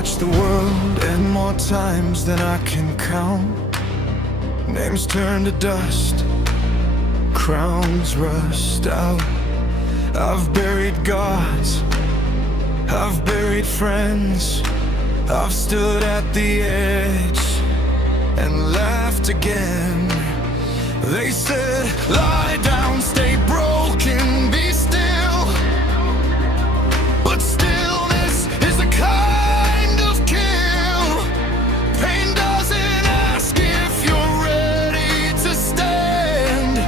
watched the world end more times than I can count. Names turn to dust, crowns rust out. I've buried gods, I've buried friends, I've stood at the edge and laughed again. They said, lie down, stay broken, be still. But stillness is a kind of kill. Pain doesn't ask if you're ready to stand.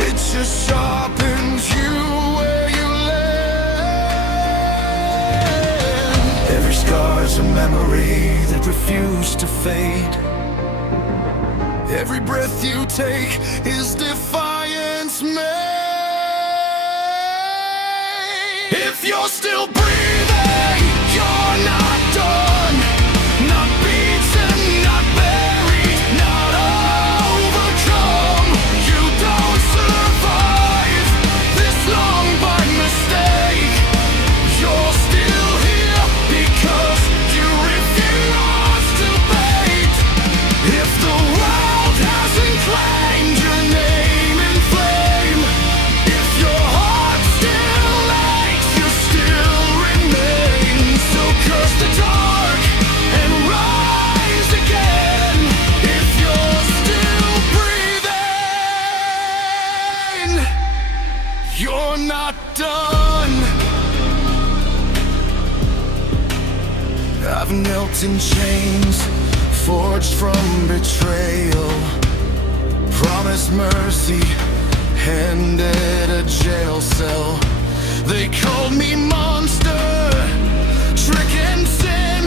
It just sharpens you where you land. Every scar's a memory that refused to fade. Every breath you take is defiance made. If you're still breathing, you're not done. Not beaten, not buried, not overcome. You don't survive this long by mistake. You're still here because you refuse to fade. If the world hasn't claimed your name in flame, if your heart still aches, you still remain. So curse the dark and rise again. If you're still breathing, you're not done. I've knelt in chains, forged from betrayal, promised mercy, handed a jail cell. They called me monster, trick and sin.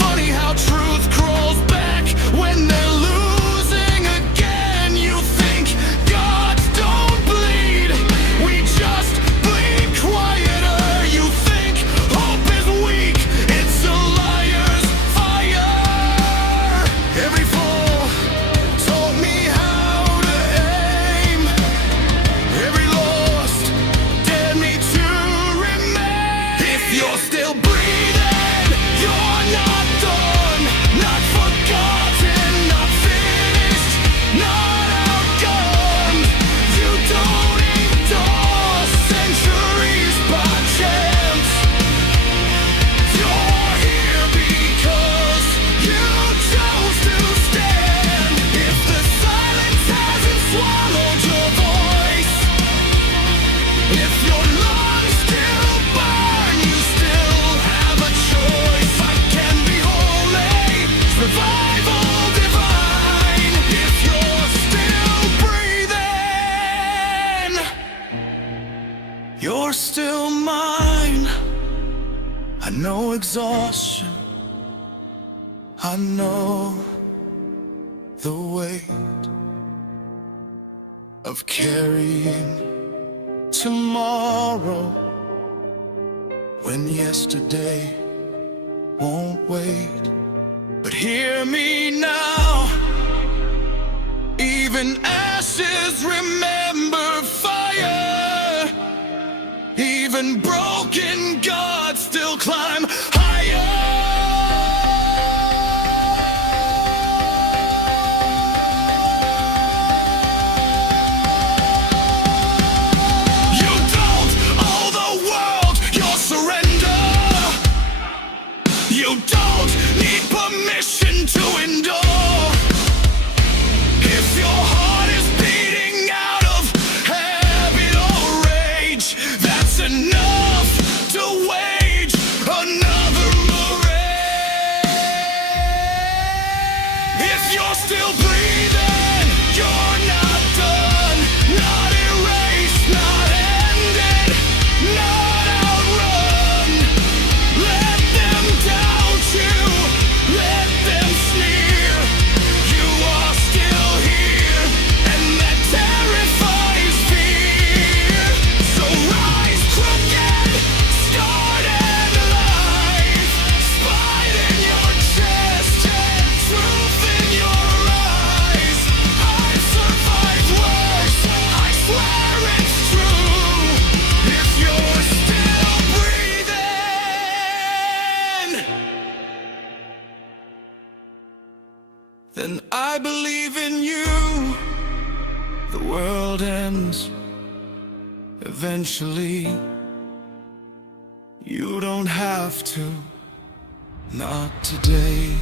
Funny how truth crawls back when they're losing again. You think gods don't bleed, we just bleed quieter. You think hope is weak, it's a liar's fire. Every fall taught me how to aim. Every lost dared me to remain. If you're still breathing, you're not done. Not forgotten, not finished, not outgunned. You don't endure centuries by chance. You're here because you chose to stand. If the silence hasn't swallowed your voice, if your lungs still burn, you still have a choice. Fight can be holy, survival divine. If you're still breathing, you're still mine. I know exhaustion, I know the weight of carrying tomorrow when yesterday won't wait. But hear me now, even ashes remember fire. Even broken gods still climb higher. You don't owe the world your surrender. You don't need permission to endure. If your heart is beating out of habit or rage, that's enough to wage another parade. If you're still breathing, you're not done. Not erased, not ended, not outrun. Let them doubt you, let them sneer. You are still here, and that terrifies fear. So rise crooked, scarred and alive. Spite in your chest, truth in your eyes. I believe in you. The world ends eventually. You don't have to, not today.